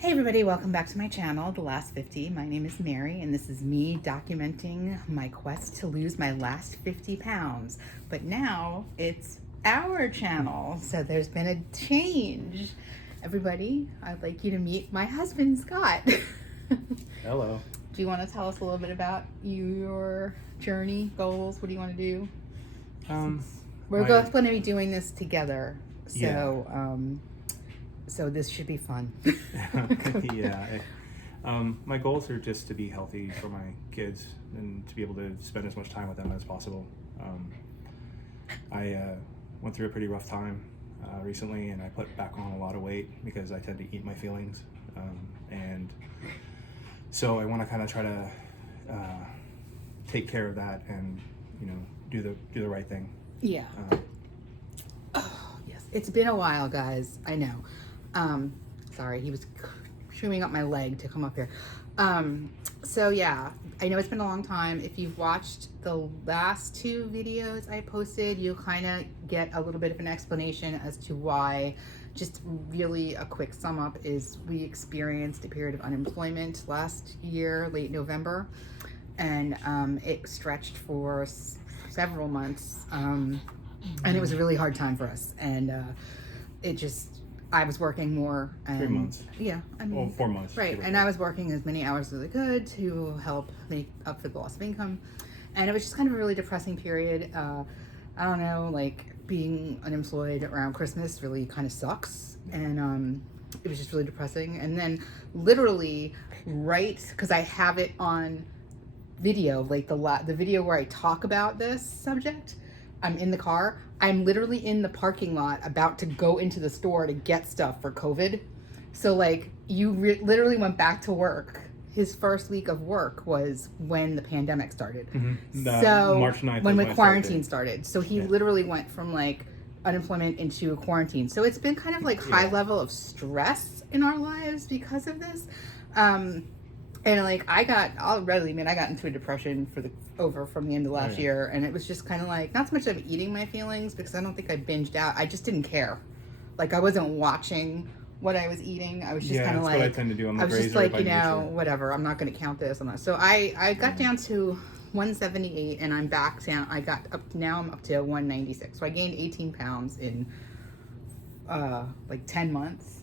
Hey everybody, welcome back to my channel, The Last 50. My name is Mary and this is me documenting my quest to lose my last 50 pounds. But now it's our channel, so there's been a change. Everybody, I'd like you to meet my husband, Scott. Hello. Do you want to tell us a little bit about your journey, goals? What do you want to do? We're both going to be doing this together, so so this should be fun. Yeah. My goals are just to be healthy for my kids and to be able to spend as much time with them as possible. I went through a pretty rough time recently, and I put back on a lot of weight because I tend to eat my feelings. And so I want to kind of try to take care of that and, do the right thing. Yeah. Oh, yes. It's been a while, guys. I know. Sorry, he was chewing up my leg to come up here. So yeah, I know it's been a long time. If you've watched the last two videos I posted, you'll kind of get a little bit of an explanation as to why. Just really a quick sum up is we experienced a period of unemployment last year, late November, and it stretched for several months, and it was a really hard time for us, and I was working more. And 3 months. Yeah. I mean, 4 months. Right. And I was working as many hours as I could to help make up for the loss of income. And it was just kind of a really depressing period. I don't know, like being unemployed around Christmas really kind of sucks. And it was just really depressing. And then literally because I have it on video, like the video where I talk about this subject, I'm in the car. I'm literally in the parking lot about to go into the store to get stuff for COVID. So like you literally went back to work. His first week of work was when the pandemic started. Mm-hmm. So March 9th when the quarantine started. So he literally went from like unemployment into a quarantine. So it's been kind of like high level of stress in our lives because of this. And like I'll readily admit I got into a depression from the end of last year, and it was just kind of like not so much of eating my feelings because I don't think I binged out. I just didn't care. Like I wasn't watching what I was eating. I was just kind of like, what I tend to do. I was just like, whatever. I'm not going to count this. So I got down to 178, and I'm back down. Now I'm up to 196. So I gained 18 pounds in like 10 months.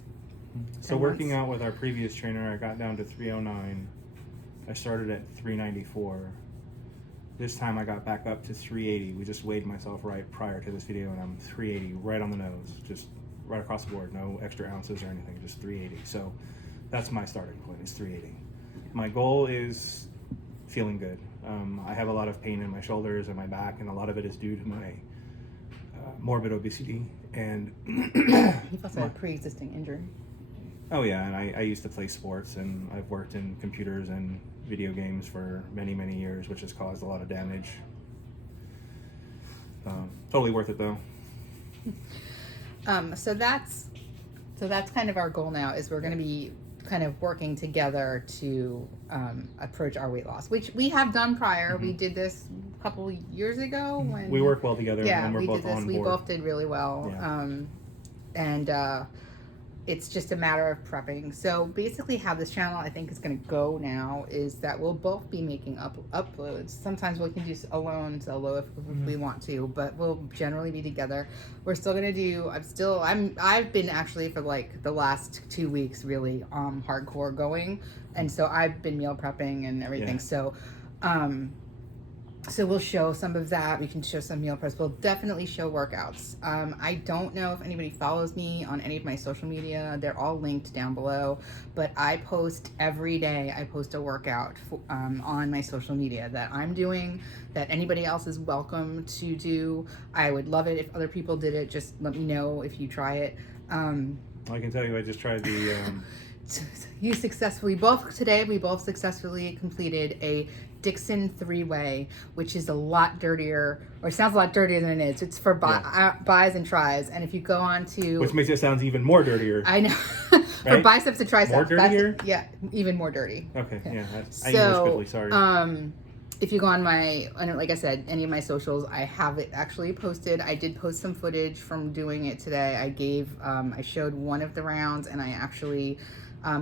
So working out with our previous trainer, I got down to 309. I started at 394. This time I got back up to 380. We just weighed myself right prior to this video, and I'm 380 right on the nose, just right across the board. No extra ounces or anything, just 380. So that's my starting point, is 380. My goal is feeling good. I have a lot of pain in my shoulders and my back, and a lot of it is due to my morbid obesity. And you've also had a pre-existing injury. Oh yeah, and I used to play sports, and I've worked in computers and video games for many, many years, which has caused a lot of damage. Totally worth it though. So that's kind of our goal now, is we're going to be kind of working together to approach our weight loss, which we have done prior. Mm-hmm. We did this a couple years ago when we work well together. Yeah, and we're we both did this. on We board. both did really well. Yeah. And it's just a matter of prepping. So basically how this channel I think is going to go now is that we'll both be making uploads. Sometimes we can do alone solo if we want to, but we'll generally be together. We're still going to do, I've been actually for like the last 2 weeks really hardcore going. And so I've been meal prepping and everything. Yeah. So we'll show some of that. We can show some meal preps. We'll definitely show workouts. I don't know if anybody follows me on any of my social media. They're all linked down below. But I post every day. I post a workout on my social media that I'm doing, that anybody else is welcome to do. I would love it if other people did it. Just let me know if you try it. I can tell you I just tried the... We both successfully completed a Dixon 3-way, which is a lot dirtier, or sounds a lot dirtier than it is. It's for buys and tries. And if you go on to... Which makes it sound even more dirtier. I know. For right? biceps and triceps. More dirtier? Even more dirty. Okay, yeah. So, I knew this quickly, sorry. If you go on like I said, any of my socials, I have it actually posted. I did post some footage from doing it today. I showed one of the rounds, and I actually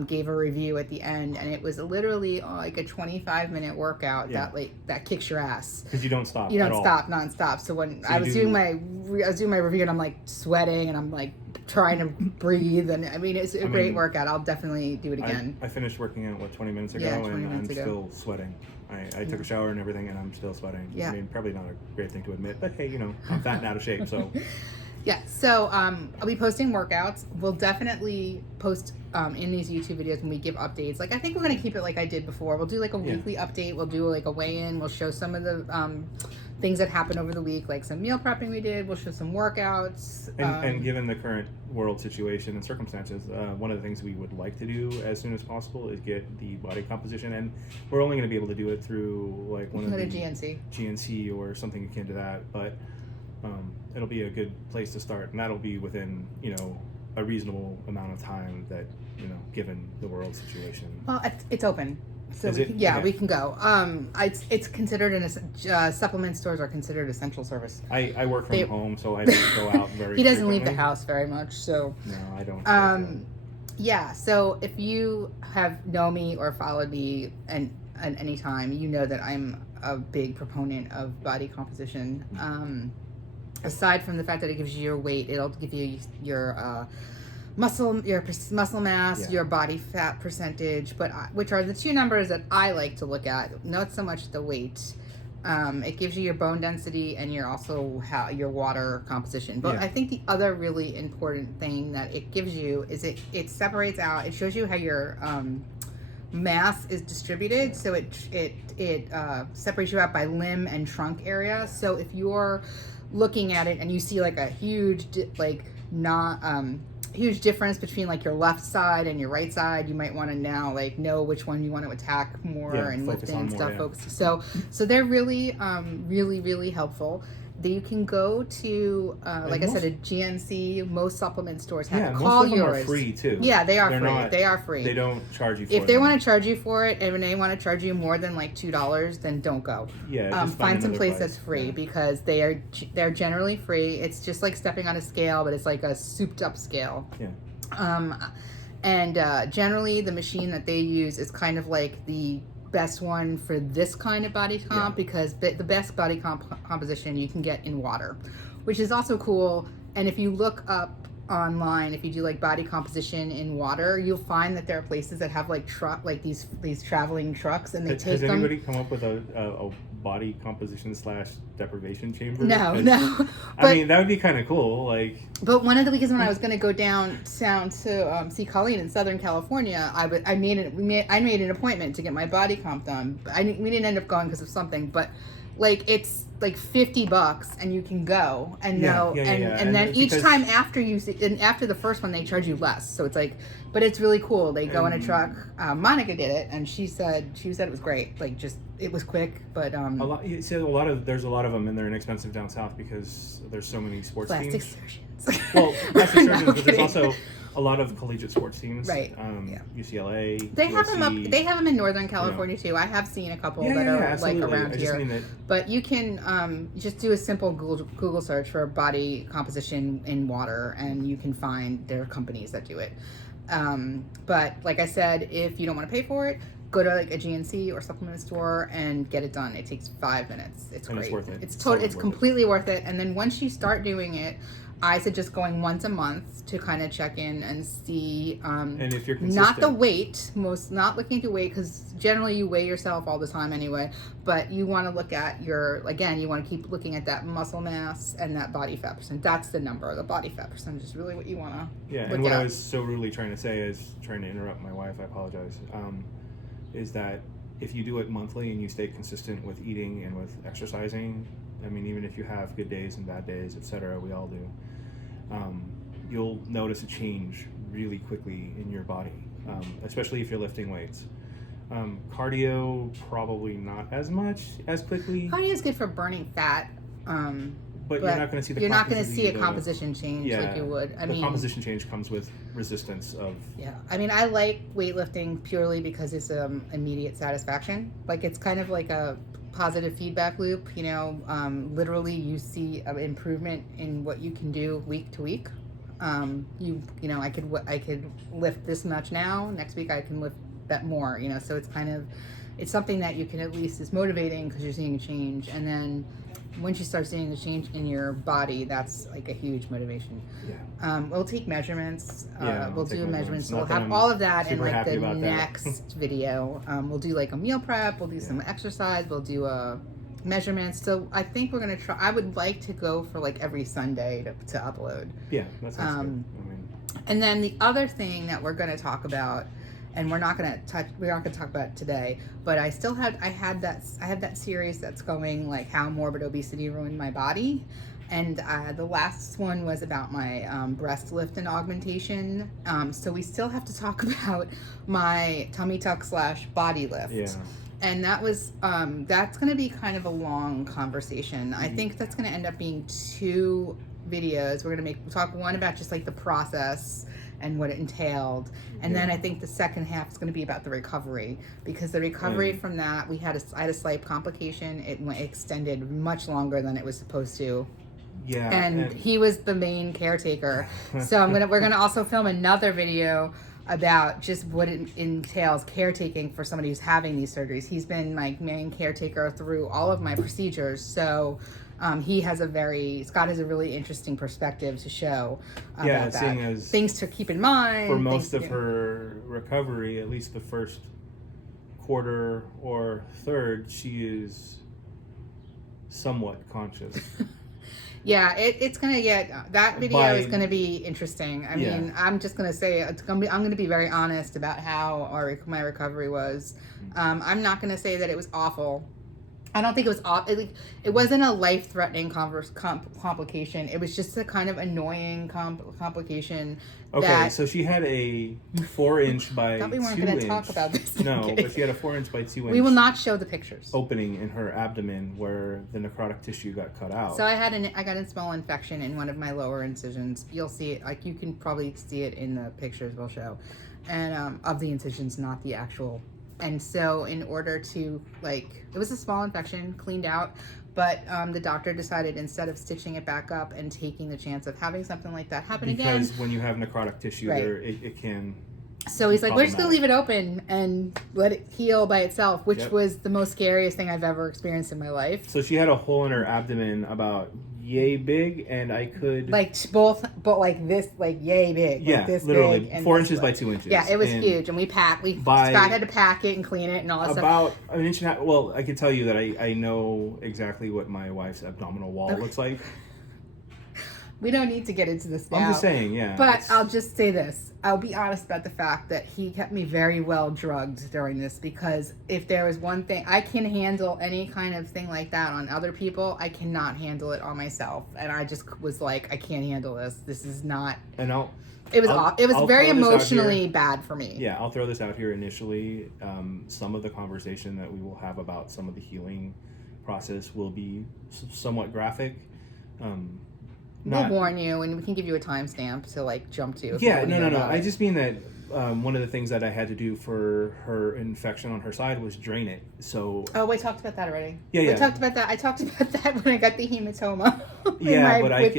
gave a review at the end, and it was literally like a 25-minute workout Yeah. that kicks your ass. Because you don't stop. You at don't all. stop nonstop. So when So I you was do- doing my review, and I'm like sweating, and I'm like trying to breathe, and I mean it's a great workout. I'll definitely do it again. I finished working out 20 minutes ago, Yeah, 20 and minutes I'm ago. still sweating. I took a shower and everything, and I'm still sweating. Yeah. I mean, probably not a great thing to admit, but hey, I'm fat and out of shape, so. Yeah, so I'll be posting workouts. We'll definitely post in these YouTube videos when we give updates. Like, I think we're going to keep it like I did before. We'll do like a weekly update. We'll do like a weigh-in. We'll show some of the things that happened over the week, like some meal prepping we did. We'll show some workouts. And given the current world situation and circumstances, one of the things we would like to do as soon as possible is get the body composition, and we're only going to be able to do it through like one of the GNC or something akin to that, but it'll be a good place to start, and that'll be within a reasonable amount of time that given the world situation. Well, it's open. So Is we it? can, yeah, Okay. we can go. It's considered supplement stores are considered essential service. I work from home, so I don't go out very. He doesn't leave the frequently. house very much, so. No, I don't. Yeah. So if you have known me or followed me at any time, you know that I'm a big proponent of body composition. Aside from the fact that it gives you your weight, it'll give you your muscle mass, your body fat percentage, but which are the two numbers that I like to look at. Not so much the weight. It gives you your bone density and your water composition. But I think the other really important thing that it gives you is it separates out. It shows you how your mass is distributed. So it separates you out by limb and trunk area. So if you're looking at it and you see like a huge huge difference between like your left side and your right side, you might want to now like know which one you want to attack more and lifting and stuff. So they're really really helpful. You can go to like I said, a GNC. Most supplement stores have call most of them yours. are free too. Yeah, they are free. Not, they are free. They don't charge you for it. If they want to charge you for it, and when they want to charge you more than like $2, then don't go. Yeah, just find some place another that's free because they're generally free. It's just like stepping on a scale, but it's like a souped up scale. Yeah. And generally the machine that they use is kind of like the best one for this kind of body comp because the best body composition you can get in water, which is also cool. And if you look up online, if you do like body composition in water, you'll find that there are places that have like these traveling trucks, and they take them. Has anybody come up with a body composition / deprivation chamber? No. I mean, that would be kind of cool. But one of the weekends when I was going to go downtown to see Colleen in Southern California, I made an appointment to get my body comp done. We didn't end up going because of something, but like it's like $50 and you can go and then each time after after the first one they charge you less, so it's like, but it's really cool. They go in a truck. Monica did it and she said it was great. Like just it was quick, but there's a lot of them and they're inexpensive down south because there's so many sports plastic teams. surgeons. Well, plastic surgeons, No, but there's also a lot of collegiate sports teams. Right. UCLA. They have USC, them They have them in Northern California too. I have seen a couple that are like around here. But you can just do a simple Google search for body composition in water, and you can find there are companies that do it. But like I said, if you don't want to pay for it, go to like a GNC or supplement store and get it done. It takes 5 minutes. It's great. It's worth it. It's completely worth it. And then once you start doing it, I suggest going once a month to kind of check in and see. And if you're consistent, not the weight, not looking to weight, because generally you weigh yourself all the time anyway. But you want to look at you want to keep looking at that muscle mass and that body fat percent. That's the number. The body fat percentage is really what you want to. Yeah, and what I was so rudely trying to say is trying to interrupt my wife. I apologize. Is that if you do it monthly and you stay consistent with eating and with exercising, I mean, even if you have good days and bad days, etc., we all do, you'll notice a change really quickly in your body, especially if you're lifting weights. Cardio, probably not as quickly. Cardio is good for burning fat. But you're not going to see you're not going to see a composition change like you would. The composition change comes with resistance of. Yeah, I mean, I like weightlifting purely because it's immediate satisfaction. Like it's kind of like a positive feedback loop. Literally, you see an improvement in what you can do week to week. I could lift this much now. Next week I can lift that more. So it's something that you can at least is motivating because you're seeing a change, and then once you start seeing the change in your body, that's like a huge motivation. Yeah. We'll take measurements. We'll do measurements. So Not we'll have that all of that in super like happy the about that. next video. We'll do like a meal prep. We'll do some exercise. We'll do measurements. So I think we're gonna try. I would like to go for like every Sunday to upload. Yeah, that sounds good. And then the other thing that we're gonna talk about, and we aren't gonna talk about it today, but I have that series that's going, like how morbid obesity ruined my body, and the last one was about my breast lift and augmentation. So we still have to talk about my tummy tuck / body lift. Yeah. And that was that's going to be kind of a long conversation. I think that's going to end up being 2 videos. We're going to talk one about just like the process and what it entailed, and then I think the second half is going to be about the recovery, because the recovery from that, I had a slight complication. It extended much longer than it was supposed to. Yeah, and he was the main caretaker. So we're gonna also film another video about just what it entails caretaking for somebody who's having these surgeries. He's been my main caretaker through all of my procedures, so Scott has a really interesting perspective to show about that. Seeing as things to keep in mind. For most of her recovery, at least the first quarter or third, she is somewhat conscious. Yeah, it's gonna get, that video is gonna be interesting. I mean, I'm just gonna say I'm gonna be very honest about how my recovery was. I'm not gonna say that it was awful. I don't think it was awful. It wasn't a life-threatening complication. It was just a kind of annoying complication. Okay, so she had a 4-inch by 2-inch. I thought we weren't going to talk about this. No, okay. But she had a 4-inch by 2-inch. We will not show the pictures. Opening in her abdomen where the necrotic tissue got cut out. So I got a small infection in one of my lower incisions. You'll see it. Like, you can probably see it in the pictures we'll show, and of the incisions, not the actual. And so in order to, it was a small infection, cleaned out, but the doctor decided, instead of stitching it back up and taking the chance of having something like that happen again. Because when you have necrotic tissue there, it can. So he's like, we're just going to leave it open and let it heal by itself, which was the most scariest thing I've ever experienced in my life. So she had a hole in her abdomen about yay big, and I could both, but like this, like yay big. Yeah, like this literally big, 4 inches by 2 inches. Yeah, it was huge, and Scott had to pack it and clean it and all that stuff. About an inch and a half. Well, I can tell you that I know exactly what my wife's abdominal wall looks like. We don't need to get into this now. I'm just saying, yeah. But I'll just say this. I'll be honest about the fact that he kept me very well drugged during this, because if there was one thing, I can handle any kind of thing like that on other people. I cannot handle it on myself. And I just was like, I can't handle this. This is not... And it was very emotionally bad for me. Yeah, I'll throw this out here initially. Some of the conversation that we will have about some of the healing process will be somewhat graphic. We'll warn you, and we can give you a timestamp to jump to. Yeah, no. I just mean that one of the things that I had to do for her infection on her side was drain it. So. Oh, we talked about that already. Yeah. We talked about that. I talked about that when I got the hematoma.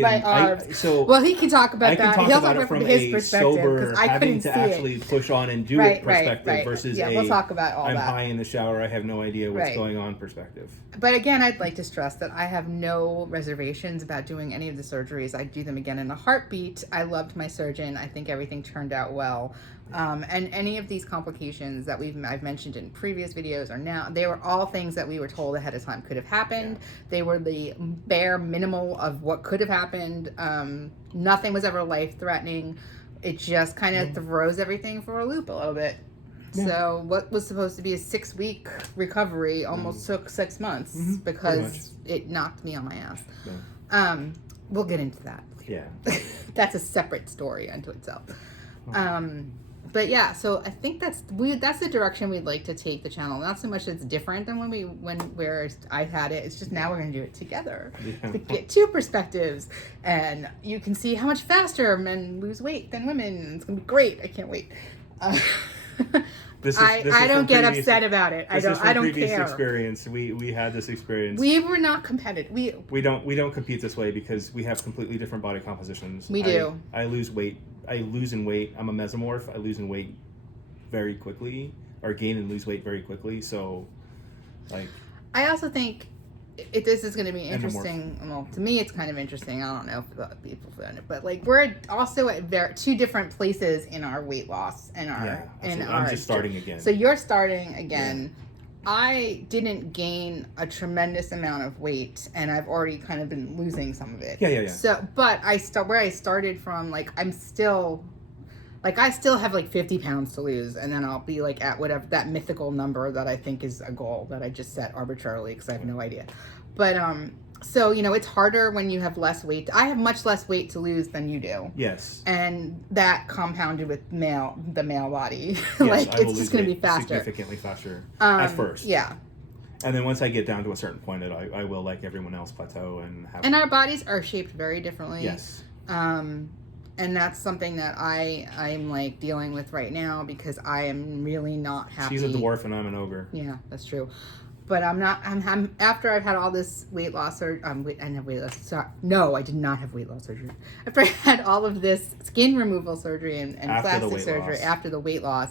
My arms. Well, he can talk about that. He'll talk about it from his a sober, having to actually push on and do it perspective versus we'll talk about all I'm that. high in the shower, I have no idea what's going on perspective. But again, I'd like to stress that I have no reservations about doing any of the surgeries. I'd do them again in a heartbeat. I loved my surgeon. I think everything turned out well. And any of these complications that I've mentioned in previous videos they were all things that we were told ahead of time could have happened. Yeah. They were the bare minimal of what could have happened. Nothing was ever life-threatening. It just kind of throws everything for a loop a little bit. Yeah. So what was supposed to be a 6-week recovery almost took 6 months because it knocked me on my ass. Yeah. We'll get into that later. Yeah. That's a separate story unto itself. But yeah, so I think that's the direction we'd like to take the channel. Not so much it's different than where I had it. It's just now we're going to do it together to get 2 perspectives, and you can see how much faster men lose weight than women. It's going to be great. I can't wait. I don't get upset about it. I don't previous care. Experience. We had this experience. We were not competitive. We don't compete this way because we have completely different body compositions. We do. I lose weight. I lose in weight. I'm a mesomorph. I lose in weight very quickly, or gain and lose weight very quickly. So, like, I also think this is going to be interesting. Well, to me, it's kind of interesting. I don't know if other people found it, but like we're also at two different places in our weight loss and our. I'm just starting again. So you're starting again. Yeah. I didn't gain a tremendous amount of weight, and I've already kind of been losing some of it. Yeah. So, but where I started from, like I still have like 50 pounds to lose, and then I'll be like at whatever that mythical number that I think is a goal that I just set arbitrarily because I have no idea. But so it's harder when you have less weight. I have much less weight to lose than you do. Yes. And that compounded with the male body, yes, like it's just going to be faster, significantly faster at first. Yeah. And then once I get down to a certain point, I will, like everyone else, plateau and have. And our bodies are shaped very differently. Yes. And that's something that I'm like dealing with right now because I am really not happy. She's a dwarf and I'm an ogre. Yeah, that's true. But I'm not. I'm after I've had all this weight loss surgery. I didn't have weight loss. Sorry, no, I did not have weight loss surgery. After I had all of this skin removal surgery and plastic surgery after the weight loss,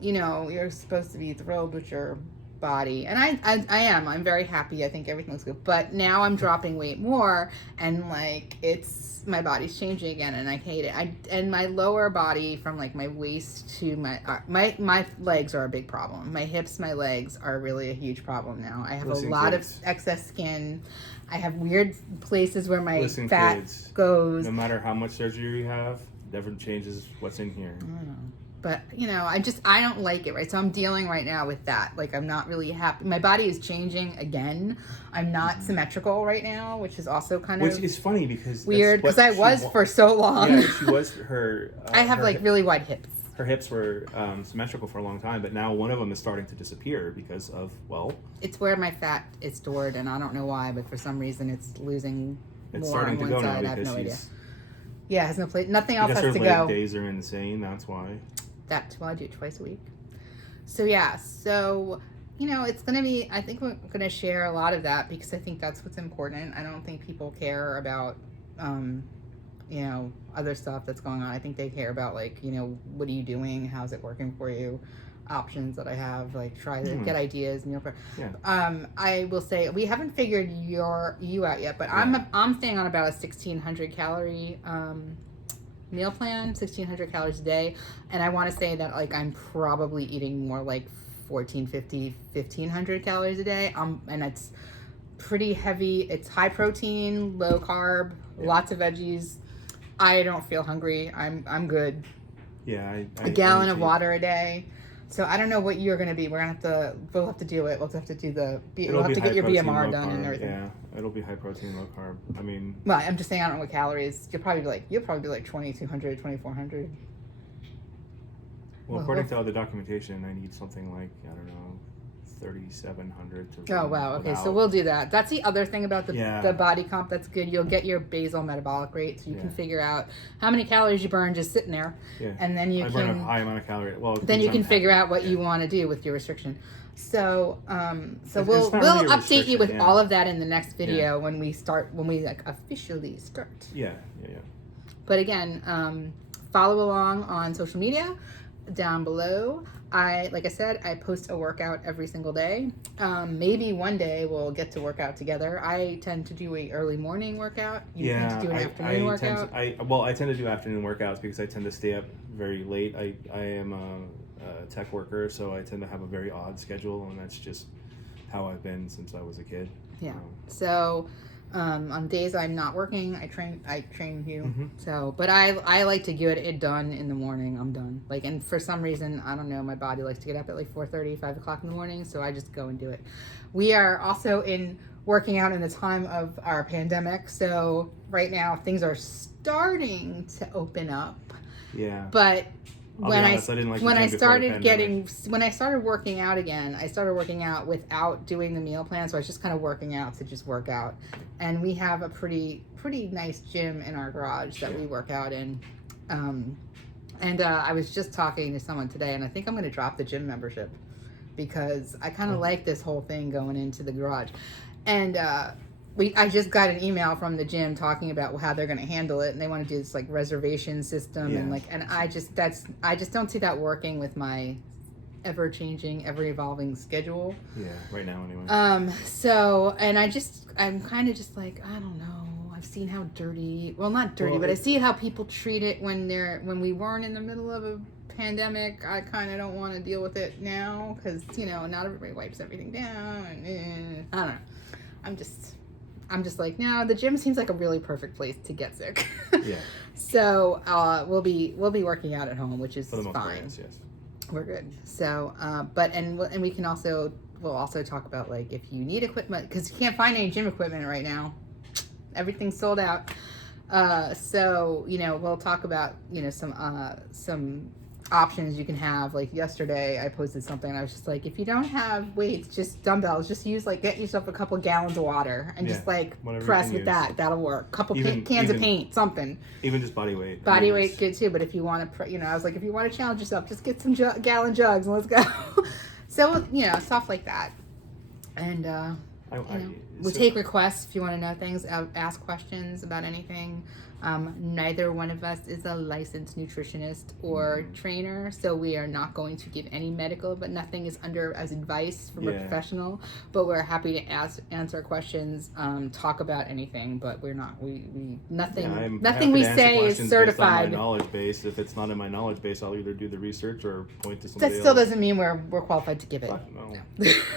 you're supposed to be thrilled with your body, and I am. I'm very happy. I think everything looks good. But now I'm dropping weight more, and like my body's changing again, and I hate it. And my lower body, from like my waist to my legs are a big problem. My hips, my legs are really a huge problem now. I have a lot of excess skin. I have weird places where my fat goes. No matter how much surgery you have, it never changes what's in here. But, I don't like it, right? So I'm dealing right now with that. Like, I'm not really happy. My body is changing again. I'm not symmetrical right now, which is also kind of... Which is funny because... Weird, because I was for so long. Yeah, she was her... I have, really wide hips. Her hips were symmetrical for a long time, but now one of them is starting to disappear because of, well... It's where my fat is stored, and I don't know why, but for some reason it's losing more on one side. I have no idea. Yeah, it has no place. Nothing else has to go. Because her leg days are insane, that's why. I do it twice a week. So yeah, it's going to be, I think we're going to share a lot of that because I think that's what's important. I don't think people care about, other stuff that's going on. I think they care about what are you doing? How's it working for you? Options that I have, try to get ideas and I will say we haven't figured you out yet, but I'm staying on about a 1,600 calorie meal plan, 1,600 calories a day, and I want to say that I'm probably eating more like 1,450, 1,500 calories a day. And it's pretty heavy. It's high protein, low carb, lots of veggies. I don't feel hungry. I'm good. Yeah, a gallon of water a day. So I don't know what you're going to be. We'll have to do it. We'll have to do we'll have to get your BMR done and everything. Yeah, it'll be high protein, low carb. I mean, well, I'm just saying I don't know what calories. You'll probably be like 2,200, 2,400. Well, according to all the documentation, I need something like, I don't know, 3,700 to. Oh wow! Okay, so we'll do that. That's the other thing about the body comp that's good. You'll get your basal metabolic rate, so you can figure out how many calories you burn just sitting there, and then you burn a high amount of calories. Well, then you can figure out what you want to do with your restriction. So, we'll update you with all of that in the next video when we officially start. Yeah. But again, follow along on social media down below. Like I said, I post a workout every single day. Maybe one day we'll get to work out together. I tend to do an early morning workout. You tend to do an afternoon workout. I tend to do afternoon workouts because I tend to stay up very late. I am a tech worker, so I tend to have a very odd schedule, and that's just how I've been since I was a kid. Yeah. So on days I'm not working, I train you. Mm-hmm. So, but I like to get it done in the morning. I'm done. And for some reason, I don't know, my body likes to get up at 4:30, 5 o'clock in the morning. So I just go and do it. We are also working out in the time of our pandemic. So right now things are starting to open up. Yeah. But when I started working out again, I started working out without doing the meal plan. So I was just kind of working out to just work out. And we have a pretty nice gym in our garage that we work out in. And I was just talking to someone today, and I think I'm going to drop the gym membership because I kind of like this whole thing going into the garage. And I just got an email from the gym talking about how they're going to handle it, and they want to do this like reservation system, and I just don't see that working with my ever changing, ever evolving schedule. Yeah, right now anyway. So, and I'm kind of just like, I don't know. I've seen how dirty, well, not dirty, but I see how people treat it when we weren't in the middle of a pandemic. I kind of don't want to deal with it now because, not everybody wipes everything down. And, I don't know. I'm just like, no, the gym seems like a really perfect place to get sick. Yeah. So, we'll be working out at home, which is For the most fine. part, yes. We're good. So, and we can we'll also talk about like if you need equipment, because you can't find any gym equipment right now. Everything's sold out. So, we'll talk about, some options you can have. Like yesterday I posted something and I was just like, if you don't have weights, just dumbbells, just use get yourself a couple gallons of water and just press with that. That'll work. Couple cans of paint, something. Even just body weight. Body weight's good too, but if you want to, I was like, if you want to challenge yourself, just get some gallon jugs and let's go. So, stuff like that. And, we'll take requests if you want to know things, ask questions about anything. Neither one of us is a licensed nutritionist or trainer, so we are not going to give any medical, but nothing is under as advice from a professional. But we're happy to answer questions, talk about anything, but we're not, nothing we say is certified. Based on my knowledge base. If it's not in my knowledge base, I'll either do the research or point to somebody else. That still doesn't mean we're qualified to give it. No.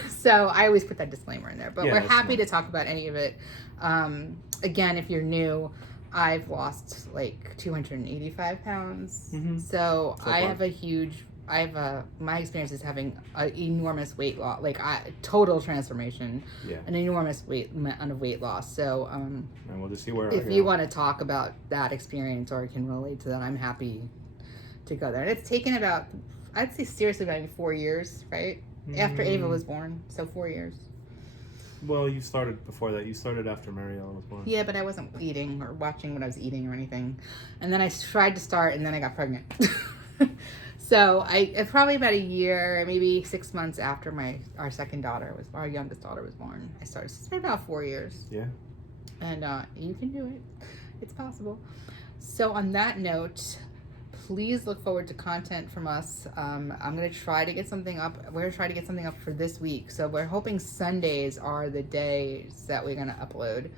So I always put that disclaimer in there, but we're happy to talk about any of it. Again, if you're new, I've lost like 285 pounds. So I have my experience is having an enormous weight loss, total transformation, an enormous amount of weight loss. So, and we'll just see where if you want to talk about that experience or can relate to that, I'm happy to go there. And it's taken about, I'd say seriously, about 4 years, right? After Ava was born. So 4 years. Well, you started before that. You started after Mariella was born. Yeah, but I wasn't eating or watching what I was eating or anything. And then I tried to start, and then I got pregnant. So probably about a year, maybe 6 months after our youngest daughter was born, I started. So it's been about 4 years. Yeah. And you can do it. It's possible. So on that note, please look forward to content from us. I'm going to try to get something up. We're going to try to get something up for this week. So we're hoping Sundays are the days that we're going to upload.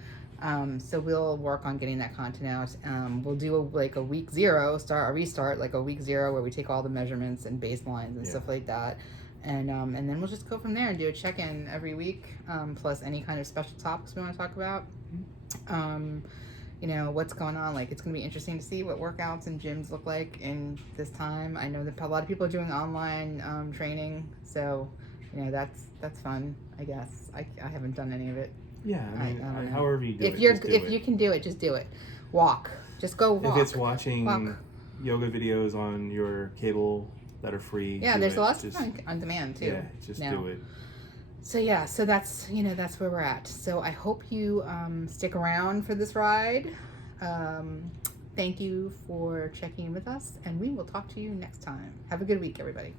So we'll work on getting that content out. We'll do a week zero, restart, like a week zero where we take all the measurements and baselines and stuff like that. And then we'll just go from there and do a check-in every week, plus any kind of special topics we want to talk about. What's going on. Like, it's going to be interesting to see what workouts and gyms look like in this time. I know that a lot of people are doing online training, so that's fun. I guess I haven't done any of it. Yeah, I mean, I don't know. However you do it. If you can do it, just do it. Walk. Just go walk. If it's watching yoga videos on your cable that are free, there's a lot of stuff on demand too. Yeah, just do it. So that's that's where we're at. So I hope you stick around for this ride. Thank you for checking in with us, and we will talk to you next time. Have a good week, everybody.